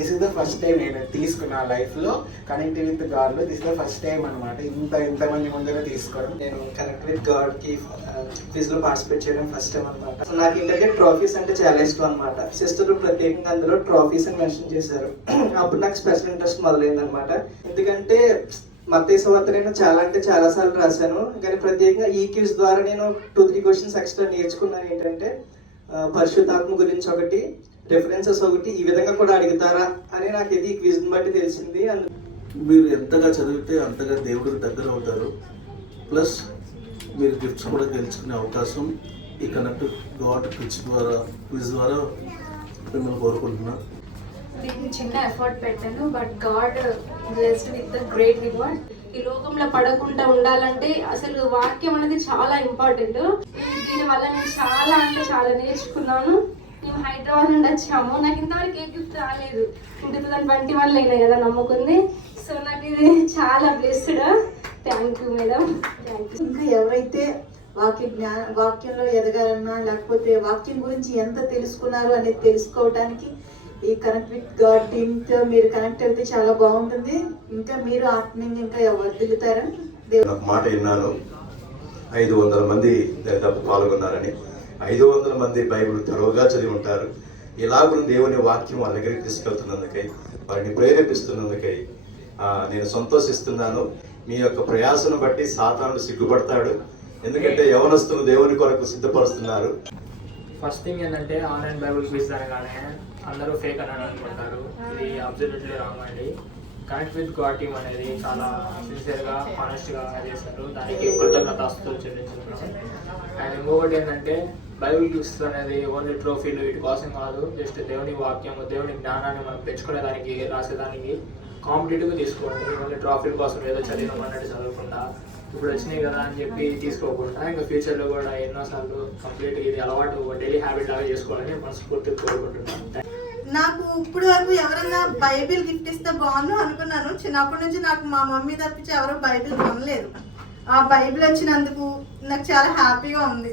This is the first time నేను తీసుకున్న life లో కనెక్ట్ విత్ గాడ్ లో. This is the first time అనమాట, ఇంతమంది ముందుగా తీసుకోవడం. నేను కనెక్ట్ విత్ గాడ్ కి క్విజ్ లో పార్టిసిపేట్ చేయడం ఫస్ట్ టైం అనమాట. నాకు ఏంటంటే ట్రోఫీస్ అంటే చాలా ఇష్టం అనమాట. సిస్టర్ ప్రత్యేకంగా అందులో ట్రోఫీస్ అని మెన్షన్ చేశారు. అప్పుడు నాకు స్పెషల్ ఇంట్రెస్ట్ మొదలైంది అనమాట. ఎందుకంటే మత్తయి సువార్త నేను చాలా అంటే చాలా సార్లు రాశాను, కానీ ప్రత్యేకంగా ఈ క్విజ్ ద్వారా నేను 2-3 క్వశ్చన్స్ ఎక్స్ట్రా నేర్చుకున్నాను. ఏంటంటే పరిశుద్ధాత్మ గురించి ఒకటి, రెఫరెన్సెస్ ఒకటి, ఈ విధంగా కూడా అడుగుతారా అని నాకు ఇది క్విజ్ బట్టి తెలిసింది. మీరు ఎంతగా చదివితే అంతగా దేవుడికి దగ్గర అవుతారు. ప్లస్ మీరు గిఫ్ట్స్ కూడా గెలుచుకునే అవకాశం ఈ కనెక్ట్ గాడ్ క్విజ్ ద్వారా మిమ్మల్ని కోరుకుంటున్నాను. దీనికి చిన్న ఎఫర్ట్ పెట్టాను, but God blessed with the great reward. ఈ లోకంలో పడకుండా ఉండాలంటే అసలు వాక్యం అనేది చాలా ఇంపార్టెంట్. దీని వల్ల నేను చాలా అంటే చాలా నేర్చుకున్నాను. మేము హైదరాబాద్ నుండి వచ్చాము, నాకు ఇంతవరకు ఏ గిఫ్ట్ రాలేదు. 2021 అయినాయి కదా నమ్ముకుంది. సో నాకు ఇది చాలా blessed. Thank you madam, thank you. ఇంకా ఎవరైతే వాక్యంలో ఎదగాలన్నా, లేకపోతే వాక్యం గురించి ఎంత తెలుసుకున్నారు అనేది తెలుసుకోవడానికి ఈ కనెక్ట్ విత్ గాడ్ టీమ్తో మీరు కనెక్ట్ అయితే చాలా బాగుంటుంది. ఇంకా మీరు ఆత్మీయంగా ఇంకా వర్ధిల్లుతారని ఒక మాట విన్నాను, 500 మంది దాదాపు పాల్గొన్నారని. 500 మంది బైబిల్ తెరవగా చదివి ఉంటారు. ఇలాగున్న దేవుని వాక్యం వాళ్ళ దగ్గరికి తీసుకెళ్తున్నందుకై, వారిని ప్రేరేపిస్తున్నందుకై నేను సంతోషిస్తున్నాను. మీ యొక్క ప్రయాసను బట్టి సాతానుడు సిగ్గుపడతాడు, ఎందుకంటే యవనస్తులు దేవుని కొరకు సిద్ధపరుస్తున్నారు. ఫస్ట్ థింగ్ ఏంటంటే ఆన్లైన్ బైబుల్ క్విజ్ అనగానే అందరూ ఫేక్ అని అనుకుంటారు. ఇది అబ్సల్యూట్లీ రాంగ్ అండి. కనెక్ట్ విత్ గాడ్ టీమ్ అనేది చాలా సిన్సియర్గా హానెస్ట్గా చేశారు, దానికి కృతజ్ఞతాస్తుతులు చెల్లించుకున్నాం. అండ్ ఇంకొకటి ఏంటంటే బైబుల్ క్విజ్ అనేది ఓన్లీ ట్రోఫీలు వీటి కోసం కాదు, జస్ట్ దేవుని వాక్యము, దేవుని జ్ఞానాన్ని మనం పెంచుకునేదానికి, రాసేదానికి కాంపిటేటివ్గా తీసుకోండి. ఓన్లీ ట్రోఫీల కోసం ఏదో చదివినాం అన్నట్టు చదవకుండా, ఇప్పుడు వచ్చినాయి కదా అని చెప్పి తీసుకోకుండా ఇంకా ఫ్యూచర్లో కూడా ఎన్నోసార్లు కంప్లీట్గా ఇది అలవాటు డైలీ హ్యాబిట్ లాగా చేసుకోవాలని మనస్ఫూర్తిగా కోరుకుంటున్నాను. నాకు ఇప్పుడు వరకు ఎవరైనా బైబిల్ గిఫ్ట్ ఇస్తే బాగుండు అనుకున్నాను. చిన్నప్పటి నుంచి నాకు మా మమ్మీ తప్పించి ఎవరు బైబిల్ కొనలేదు. ఆ బైబిల్ వచ్చినందుకు నాకు చాలా హ్యాపీగా ఉంది.